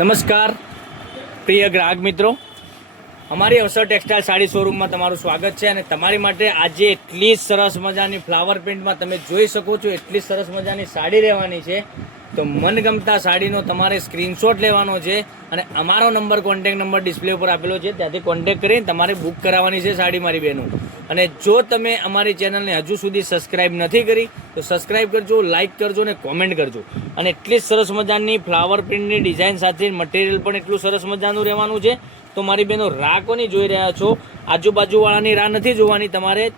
નમસ્કાર પ્રિય ગ્રાહક મિત્રો, અમારી અવસર ટેક્સટાઇલ સાડી શોરૂમમાં તમારું સ્વાગત છે. અને તમારી માટે આજે એટલી સરસ મજાની ફ્લાવર પ્રિન્ટમાં તમે જોઈ શકો છો એટલી સરસ મજાની સાડી રહેવાની છે. તો મનગમતા સાડીનો તમારે સ્ક્રીનશોટ લેવાનો છે અને અમારો નંબર કોન્ટેક નંબર ડિસ્પ્લે ઉપર આપેલો છે, ત્યાંથી કોન્ટેક કરીને તમારે બુક કરાવવાની છે સાડી મારી બહેનો. અને જો તમે અમારી ચેનલને હજુ સુધી સબસ્ક્રાઇબ નથી કરી તો સબસ્ક્રાઇબ કરજો, લાઇક કરજો અને કોમેન્ટ કરજો. અને એટલી સરસ મજાની ફ્લાવર પ્રિન્ટની ડિઝાઇન સાથે મટીરિયલ પણ એટલું સરસ મજાનું રહેવાનું છે. તો મારી બહેનો રાહ કોની જોઈ રહ્યા છો? આજુબાજુવાળાની રાહ નથી જોવાની,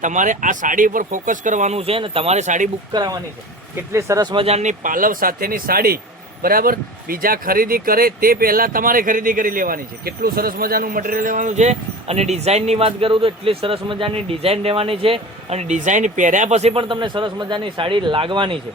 તમારે આ સાડી પર ફોકસ કરવાનું છે અને તમારે સાડી બુક કરાવવાની છે. કેટલી સરસ મજાની પાલવ સાથેની સાડી, બરાબર. બીજા ખરીદી કરે તે પહેલાં તમારે ખરીદી કરી લેવાની છે. કેટલું સરસ મજાનું મટીરિયલ લેવાનું છે. અને ડિઝાઇનની વાત કરું તો એટલી સરસ મજાની ડિઝાઇન રહેવાની છે. અને ડિઝાઇન પહેર્યા પછી પણ તમને સરસ મજાની સાડી લાગવાની છે.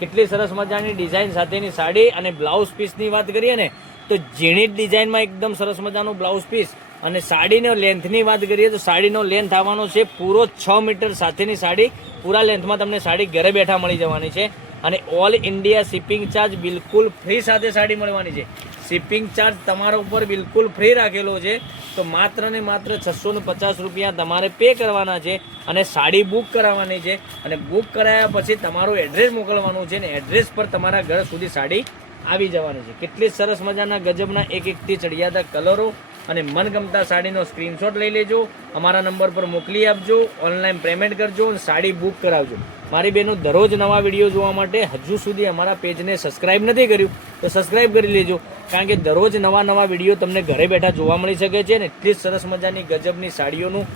કેટલી સરસ મજાની ડિઝાઇન સાથેની સાડી. અને બ્લાઉઝ પીસની વાત કરીએ ને તો ઝીણી ડિઝાઇનમાં એકદમ સરસ મજાનું બ્લાઉઝ પીસ. અને સાડીનો લેન્થની વાત કરીએ તો સાડીનો લેન્થ આવવાનો છે પૂરો 6 મીટર સાથેની સાડી. પૂરા લેન્થમાં તમને સાડી ઘરે બેઠા મળી જવાની છે. અને ઓલ ઇન્ડિયા શિપિંગ ચાર્જ બિલકુલ ફ્રી સાથે સાડી મળવાની છે. શિપિંગ ચાર્જ તમારા ઉપર બિલકુલ ફ્રી રાખેલો છે. તો માત્ર ને માત્ર 650 રૂપિયા તમારે પે કરવાના છે અને સાડી બુક કરાવવાની છે. અને બુક કરાયા પછી તમારું એડ્રેસ મોકલવાનું છે ને એડ્રેસ પર તમારા ઘર સુધી સાડી આવી જવાની છે. કેટલી સરસ મજાના ગજબના એકથી ચડિયાતા કલરો અને મનગમતા સાડીનો સ્ક્રીનશોટ લઈ લેજો, અમારા નંબર પર મોકલી આપજો, ઓનલાઈન પેમેન્ટ કરજો અને સાડી બુક કરાવજો. મારી બહેનો દરરોજ નવા વિડીયો જોવા માટે હજુ સુધી અમારા પેજને સબસ્ક્રાઇબ નથી કર્યું તો સબસ્ક્રાઇબ કરી લેજો, કારણ કે દરરોજ નવા વિડીયો તમને ઘરે બેઠા જોવા મળી શકે છે. ને એટલી સરસ મજાની ગજબની સાડીઓનું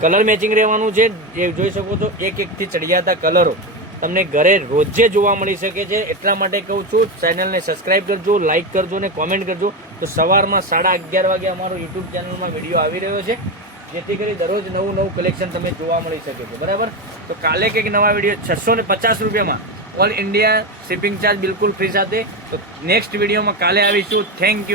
કલર મેચિંગ રહેવાનું છે. જે જોઈ શકો છો એકથી ચડિયાતા કલરો તમને ઘરે રોજે જોવા મળી શકે છે. એટલા માટે કહું છું, ચેનલને સબસ્ક્રાઇબ કરજો, લાઇક કરજો અને કોમેન્ટ કરજો. તો સવારમાં 11:30 વાગે અમારો યુટ્યુબ ચેનલમાં વિડીયો આવી રહ્યો છે, જેથી કરી દરરોજ નવું કલેક્શન તમે જોવા મળી શકે છે, બરાબર. તો કાલે કંઈક નવા વિડીયો 650 રૂપિયામાં ઓલ ઇન્ડિયા શિપિંગ ચાર્જ બિલકુલ ફ્રી સાથે. તો નેક્સ્ટ વિડીયોમાં કાલે આવીશું. Thank you.